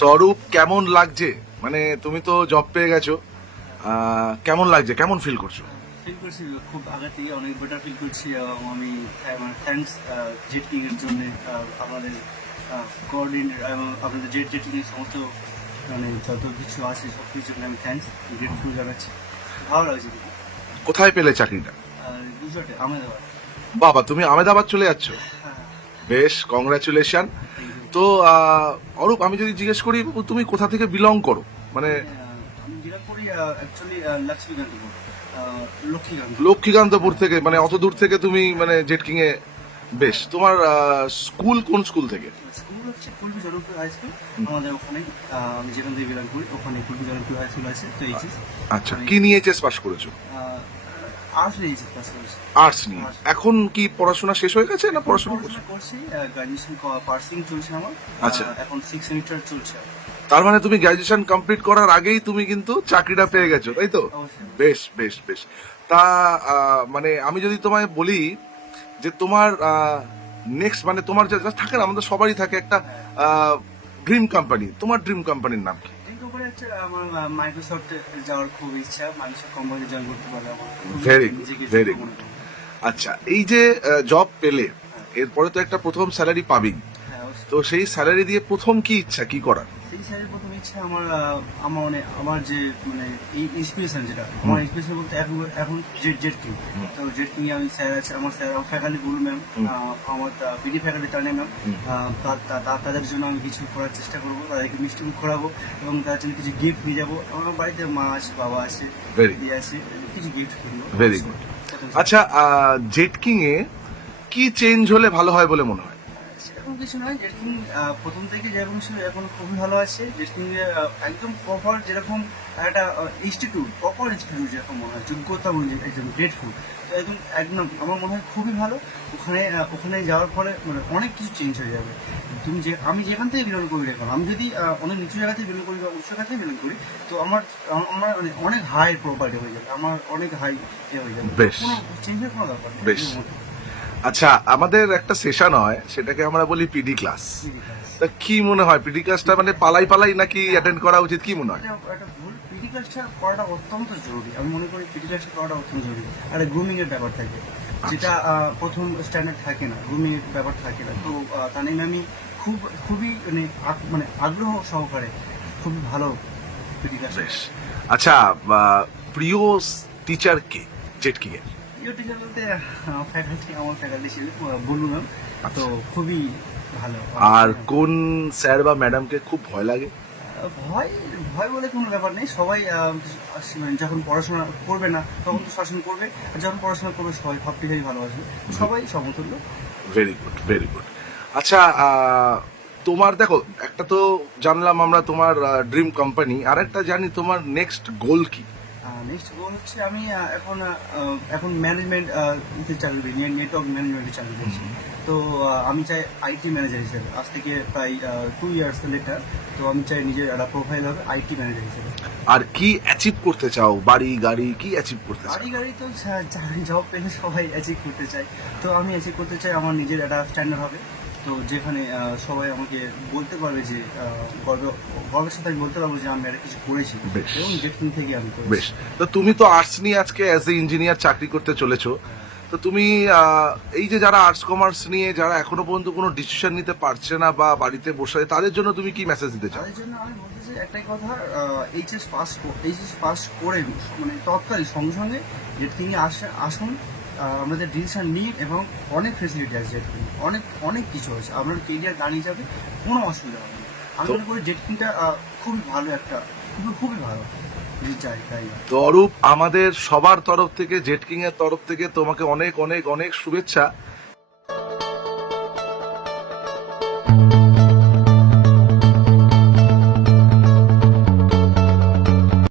স্বরূপ, কেমন লাগছে? মানে তুমি তো জব পেয়ে গেছো, কেমন লাগছে, কেমন ফিল করছো? ফিল করছি খুব আগে থেকে অনেক বেটার ফিল করছি এবং আমি থ্যাঙ্কস জেট কিং এর জন্য আমাদের কোঅর্ডিনেটর এবং আপনাদের জেট কিং এর সমস্ত মানে যত কিছু আছে সব কিছুর জন্য আমি থ্যাঙ্কস গ্রেটফুল জানাচ্ছি। ভালো লাগছে দেখি। কোথায় পেলে চাকরিটা? গুজরাটে আহমেদাবাদ। বাবা, তুমি আহমেদাবাদ চলে যাচ্ছ? হ্যাঁ, বেশ, কংগ্রাচুলেশন। Thank you. তো অরূপ, আমি যদি জিজ্ঞেস করি তুমি কোথা থেকে বিলং করো, মানে আমি বিরাট করি অ্যাকচুয়ালি লক্ষ্মীকান্তপুর, লক্ষ্মীকান্ত। লক্ষ্মীকান্তপুর থেকে, মানে অত দূর থেকে তুমি মানে জেটকিং এ। বেশ, তোমার স্কুল কোন স্কুল থেকে? স্কুল হচ্ছে কুলবি জনপ্রিয় হাই স্কুল। আমাদের ওখানে আমি যেখান থেকে বিলং করি ওখানে কুলবি জনপ্রিয় হাই স্কুল আছে। তো এইচএস আচ্ছা, কি নিয়ে এইচএস পাস করেছো? আর্টস নিয়ে এইচএস পাস করেছি। আর্টস নিয়ে। এখন কি পড়াশোনা শেষ হয়ে গেছে না পড়াশোনা করছো? করছি, গ্রাজুয়েশন পার্সিং চলছে আমার। আচ্ছা। এখন 6 সেমিস্টার চলছে। তার মানে তুমি গ্রাজুয়েশন কমপ্লিট করার আগেই তুমি কিন্তু চাকরিটা পেয়ে গেছো, তাই তো? অবশ্যই। বেশ বেশ বেশ। তা মানে আমি যদি তোমায় বলি যে তোমার নেক্সট, মানে তোমার যা যা থাকে না, আমাদের সবারই থাকে একটা ড্রিম কোম্পানি, তোমার ড্রিম কোম্পানির নাম কি? কিন্তু করে হচ্ছে আমার মাইক্রোসফটে যাওয়ার খুব ইচ্ছা। মাইক্রোসফট কোম্পানি জয়েন করতে পারলে আমার ভেরি গুড, নিজেকে ভেরি মনে গুড। করি। আচ্ছা, এই যে জব পেলে, এরপরে তো একটা প্রথম স্যালারি পাবি, হ্যাঁ, অবশ্যই। তো সেই স্যালারি দিয়ে প্রথম কি ইচ্ছা, কি করার? সেই স্যারের প্রথম ইচ্ছা আমার মানে আমার যে মানে এই ইন্সপিরেশন যেটা আমার ইন্সপিরেশন বলতে এখন জেট কিং। তো জেট কিং আমি স্যার আছে, আমার স্যার ফ্যাকাল্টি গুলো ম্যাম, আমার পিডি ফ্যাকাল্টি তার ম্যাম। তাদের জন্য আমি কিছু করার চেষ্টা করবো, তাদেরকে মিষ্টি মুখ করাবো এবং তাদের জন্য কিছু গিফট নিয়ে যাবো। আমার বাড়িতে মা আছে, বাবা আছে, Very দিদি আছে, কিছু গিফট কিনবো। Very good. আচ্ছা, জেটকিং এ কি চেঞ্জ হলে ভালো হয় বলে মনে হয়? সেরকম কিছু নয়। জেটকিং প্রথম থেকে যেরকম ছিল এখন খুবই ভালো আছে। জেটকিং একদম প্রপার যেরকম একটা ইনস্টিটিউট, প্রপার ইনস্টিটিউট যেরকম মনে হয়, যোগ্যতা অনুযায়ী একদম গ্রেটফুল। তো একদম একদম আমার মনে হয় খুবই ভালো। ওখানে যাওয়ার পরে মানে অনেক কিছু চেঞ্জ হয়ে যাবে। আমি যেখান থেকে বিলং করি এখন, আমি যদি অনেক নিচু জায়গা থেকে বিলং করি বা উচ্চ জায়গা থেকে বিলং করি, তো আমার মানে অনেক হাই প্রপার্টি হয়ে যাবে, আমার অনেক হাই হয়ে যাবে। বেশ। কোনো চেঞ্জের কোনো দরকার নেই। বেশ। আচ্ছা, আমাদের একটা সেশন হয়, সেটাকে আমরা বলি পিডি ক্লাস। তা কি মনে হয়, পিডি ক্লাসটা মানে পালাই পালাই নাকি অ্যাটেন্ড করা উচিত, কি মনে হয়? একটা ভুল। পিটি ক্লাসটা করাটা অত্যন্ত জরুরি। আমি মনে করি পিটি ক্লাসটা করাটা অত্যন্ত জরুরি। একটা গ্রুমিং এর ব্যাপার থাকে, যেটা প্রথম স্ট্যান্ডার্ড থাকে না, গ্রুমিং এর ব্যাপার থাকে না। তো তানিম আমি খুবই মানে মানে আগ্রহ সহকারে খুবই ভালো পিটি ক্লাস। বেশ। আচ্ছা, প্রিয় টিচার কে জেটকিং এর? প্রিয় টিচার বলতে আমার ফ্যাকাল্টি ছিল বলু ম্যাম। তো খুবই ভালো। আর কোন স্যার বা ম্যাডামকে খুব ভয় লাগে? ভয় ভয় বলে কোনো ব্যাপার নেই। সবাই মানে যখন পড়াশোনা করবে না তখন তো শাসন করবে, আর যখন পড়াশোনা করবে সবাই সব টিচারই ভালোবাসবে, সবাই সমতুল্য। Very good, very good. আচ্ছা, তোমার দেখো, একটা তো জানলাম আমরা তোমার ড্রিম কোম্পানি, আর একটা জানি তোমার নেক্সট গোল কি? নেক্সট গোল হচ্ছে আমি এখন ম্যানেজমেন্ট চাকরি করি, নেটওয়ার্ক ম্যানেজমেন্টে চাকরি করছি। তো আমি চাই আইটি ম্যানেজার হিসেবে, আজ থেকে প্রায় 2 ইয়ার্স লেটার। তো আমি চাই নিজের একটা প্রোফাইল হবে আইটি ম্যানেজার হিসেবে। আর কি অ্যাচিভ করতে চাও, বাড়ি গাড়ি কি অ্যাচিভ করতে চাও? গাড়ি তো জব পেলে সবাই অ্যাচিভ করতে চায়। তো আমি অ্যাচিভ করতে চাই আমার নিজের একটা স্ট্যান্ডার্ড হবে। তো যেখানে সবাই আমাকে বলতে পারবে যে গর্বের সাথে আমি বলতে পারবো যে আমি একটা কিছু করেছি বেশ। এবং জেটকিং থেকে আমি করেছি। বেশ। তো তুমি তো আর্টস নিয়ে আজকে অ্যাজ এ ইঞ্জিনিয়ার চাকরি করতে চলেছো, তো তুমি এই যে যারা আর্টস কমার্স নিয়ে যারা এখনো পর্যন্ত কোনো ডিসিশন নিতে পারছে না বা বাড়িতে বসে, তাদের জন্য তুমি কি মেসেজ দিতে চাও? তাদের জন্য আমি বলতে চাই একটাই কথা, এইচএস পাস করে মানে তৎকালীন সঙ্গে সঙ্গে জেটকিংয়ে আসুন। আমাদের ডিসিশন নিন এবং অনেক ফেসিলিটি আছে জেটকিং, অনেক অনেক কিছু আছে, আপনার কেরিয়ার দাঁড়িয়ে যাবে, কোনো অসুবিধা হবে না। আমি মনে করি জেটকিংটা খুবই ভালো একটা খুবই ভালো চাই তাই। তো অরূপ, আমাদের সবার তরফ থেকে, জেটকিং এর তরফ থেকে তোমাকে অনেক অনেক অনেক শুভেচ্ছা।